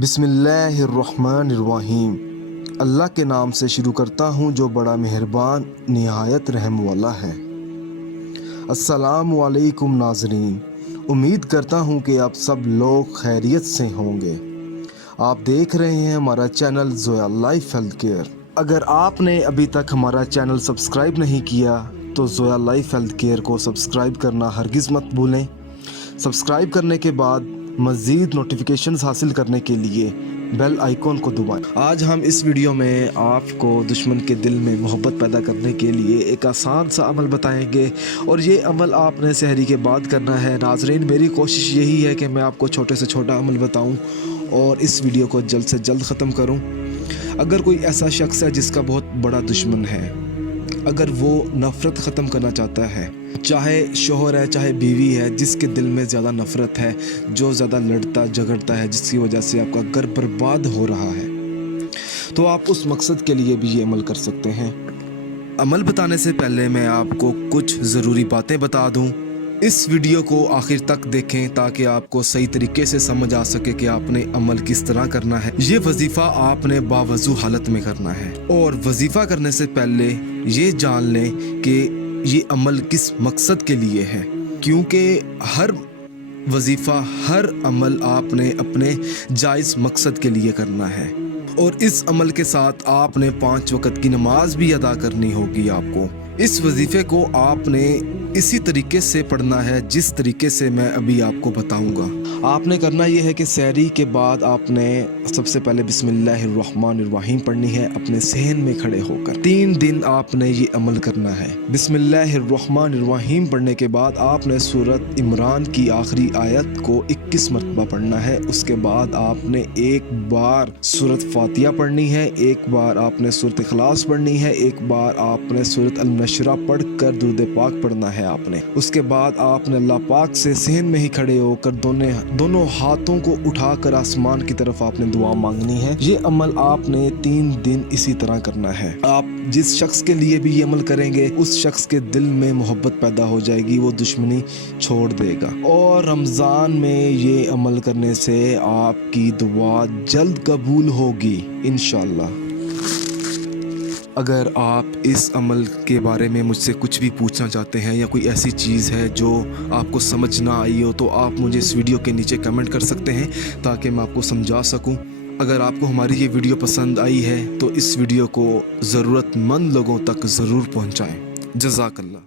बिस्मिल्लाहिर्रहमानिर्रहीम। अल्लाह के नाम से शुरू करता हूँ जो बड़ा मेहरबान निहायत रहम वाला है। अस्सलामु अलैकुम नाज़रीन, उम्मीद करता हूँ कि आप सब लोग खैरियत से होंगे। आप देख रहे हैं हमारा channel Zoya life health care. अगर आपने अभी तक हमारा चैनल सब्सक्राइब नहीं किया तो ज़ोया लाइफ हेल्थ केयर को सब्सक्राइब करना हरगिज़ मत भूलें। सब्सक्राइब करने के बाद मज़ीद नोटिफिकेशंस हासिल करने के लिए बेल आइकॉन को दबाएं। आज हम इस वीडियो में आपको दुश्मन के दिल में मोहब्बत पैदा करने के लिए एक आसान सा अमल बताएंगे और ये अमल आपने सहरी के बाद करना है। नाज़रीन, मेरी कोशिश यही है कि मैं आपको छोटे से छोटा अमल बताऊं और इस वीडियो को जल्द से जल्द ख़त्म करूं। अगर कोई ऐसा शख्स है जिसका बहुत बड़ा दुश्मन है, अगर वो नफ़रत ख़त्म करना चाहता है, चाहे शोहर है चाहे बीवी है, जिसके दिल में ज़्यादा नफ़रत है, जो ज़्यादा लड़ता झगड़ता है, जिसकी वजह से आपका घर बर्बाद हो रहा है, तो आप उस मकसद के लिए भी ये अमल कर सकते हैं। अमल बताने से पहले मैं आपको कुछ ज़रूरी बातें बता दूं। इस वीडियो को आखिर तक देखें ताकि आपको सही तरीके से समझ आ सके कि आपने अमल किस तरह करना है। ये वजीफ़ा आपने बावजू हालत में करना है और वजीफ़ा करने से पहले ये जान लें कि ये अमल किस मकसद के लिए है, क्योंकि हर वजीफ़ा हर अमल आपने अपने जायज़ मकसद के लिए करना है और इस अमल के साथ आपने 5 वक़्त की नमाज भी अदा करनी होगी। आपको इस वजीफ़े को आपने इसी तरीके से पढ़ना है जिस तरीके से मैं अभी आपको बताऊंगा। आपने करना यह है कि सहरी के बाद आपने सबसे पहले बिस्मिल्लाहिर्रहमानिर्रहीम पढ़नी है अपने सहन में खड़े होकर। 3 दिन आपने ये अमल करना है। बिस्मिल्लाहिर्रहमानिर्रहीम पढ़ने के बाद आपने सूरत इमरान की आखिरी आयत को 21 मरतबा पढ़ना है। उसके बाद आपने एक बार सूरत फातिहा पढ़नी है, एक बार आपने सूरत इखलास पढ़नी है, एक बार आपने सूरत अल-नशरा पढ़ कर दुरूद पाक पढ़ना है आपने। उसके बाद आपने अल्लाह पाक से सहन में ही खड़े होकर दोनों हाथों को उठाकर आसमान की तरफ आपने दुआ मांगनी है। ये अमल आपने 3 दिन इसी तरह करना है। आप जिस शख्स के लिए भी ये अमल करेंगे उस शख्स के दिल में मोहब्बत पैदा हो जाएगी, वो दुश्मनी छोड़ देगा और रमज़ान में ये अमल करने से आपकी दुआ जल्द कबूल होगी इंशाअल्लाह। अगर आप इस अमल के बारे में मुझसे कुछ भी पूछना चाहते हैं या कोई ऐसी चीज़ है जो आपको समझ ना आई हो तो आप मुझे इस वीडियो के नीचे कमेंट कर सकते हैं ताकि मैं आपको समझा सकूं। अगर आपको हमारी ये वीडियो पसंद आई है तो इस वीडियो को ज़रूरतमंद लोगों तक ज़रूर पहुंचाएं। जज़ाकल्लाह।